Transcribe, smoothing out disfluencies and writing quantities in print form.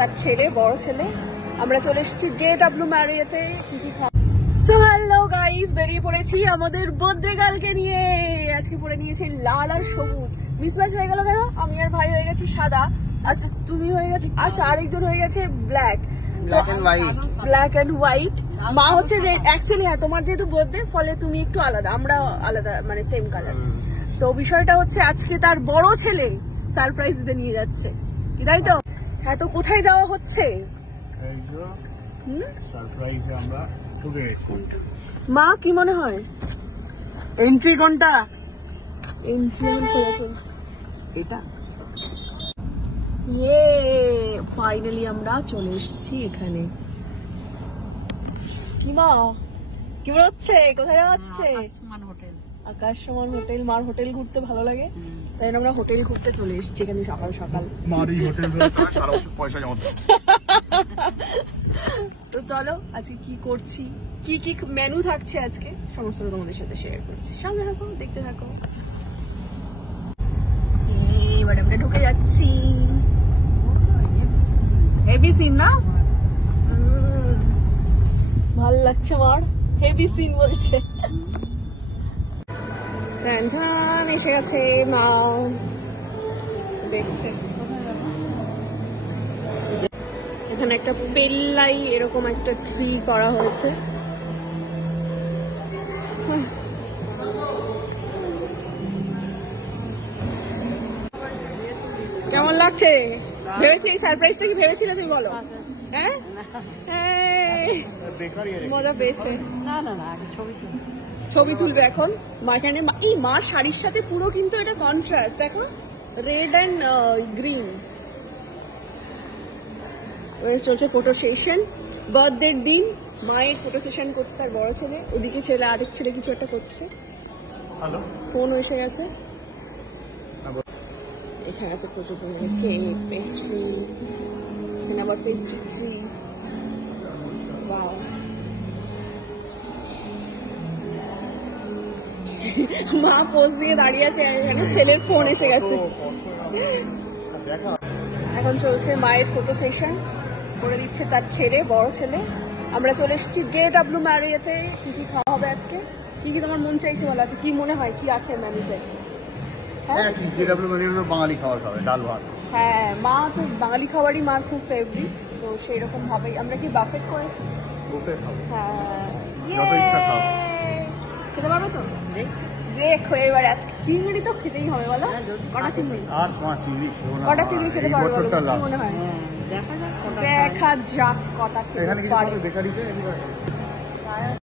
তার ছেলে, বড় ছেলে। আমরা চলে এসেছি JW ম্যারিয়টে। সো হ্যালো গাইস, বেরিয়ে পড়েছি আমাদের বার্থডে গার্লকে নিয়ে। আজকে পরে নিয়েছে লাল আর সবুজ। মিসম্যাচ হয়ে গেল কেন? আমি আর ভাই হয়ে গেছি সাদা, আচ্ছা তুমি হয়ে গেছে, আচ্ছা আরেকজন হয়ে গেছে ব্ল্যাক এন্ড হোয়াইট। মা হচ্ছে রেড। অ্যাকচুয়ালি হ্যাঁ, তোমার যেহেতু বার্থডে ফলে তুমি একটু আলাদা, আমরা আলাদা, মানে সেম কালার। তো বিষয়টা হচ্ছে আজকে তার বড় ছেলে সারপ্রাইজ দিতে নিয়ে যাচ্ছে, তাই তো? হ্যাঁ, তো কোথায় যাওয়া হচ্ছে? মা কি মনে হয় এন্ট্রি কোনটা? এন্ট্রি এটা। ইয়ে, ফাইনালি আমরা চলে এসেছি এখানে। কি মা, কি মনে হচ্ছে? কোথায় যাচ্ছে? আকাশ সমান হোটেল। মার হোটেল ঘুরতে ভালো লাগে, তাই আমরা হোটেল ঘুরতে চলে এসেছি এখানে সকাল সকাল। তো চলো আজকে কি করছি, কি কি মেনু থাকছে আজকে, সমস্ত তোমাদের সাথে শেয়ার করছি। সঙ্গে থাকো, দেখতে থাকো। এবার আমরা ঢুকে যাচ্ছি। হেভি সিন না? ভাল লাগছে আমার, হেভি সিন বলছে। এসে গেছে মা, দেখছে এখানে একটা পেল্লাই এরকম একটা ট্রি করা হয়েছে। কেমন লাগছে? ভেবেছি এই সারপ্রাইজটা কি ভেবেছিলে তুমি? বলো। হ্যাঁ, মজা পেয়েছে। ছবি তুলবে এখন মা। এখানে এই মার শাড়ির সাথে পুরো কিন্তু এটা কন্ট্রাস্ট, দেখো, রেড অ্যান্ড গ্রিন। চলছে ফটো সেশন। বার্থডের দিন মায়ের ফটো সেশন করছে তার বড় ছেলে, ওদিকে ছেলে, আরেক ছেলে কিছু একটা করছে। ফোন এসে গেছে। এখানে আছে প্রচুর পরিমাণে কেক, পেস্ট্রি, এখানে আবার পেস্ট্রি ট্রি। ওয়াও, মা পোজ দিয়ে দাঁড়িয়ে আছে, এখানে ছেলের ফোন এসে গেছে। এখন চলছে মায়ের ফটো সেশন, করে দিচ্ছে তার ছেলে, বড় ছেলে। আমরা চলে এসেছি JW ম্যারিয়টে। কি কি খাওয়া হবে আজকে? কি কি তোমার মন চাইছে বলো? আছে কি মনে হয় কি আছে মেনুতে? বাঙালি খাবার খাবে, ডাল ভাত। হ্যাঁ, মা তো বাঙালি খাবারই মার খুব ফেভারিট, তো সেই রকম ভাবেই আমরা কি বাফেট করেছি। হ্যাঁ, খেতে পারবে তো? দেখো এবারে আজকে চিংড়ি তো খেতেই হবে, বলো কটা চিংড়ি? কটা চিংড়ি খেতে পারবে মনে হয়? দেখা যাক কটা খেতে পারে।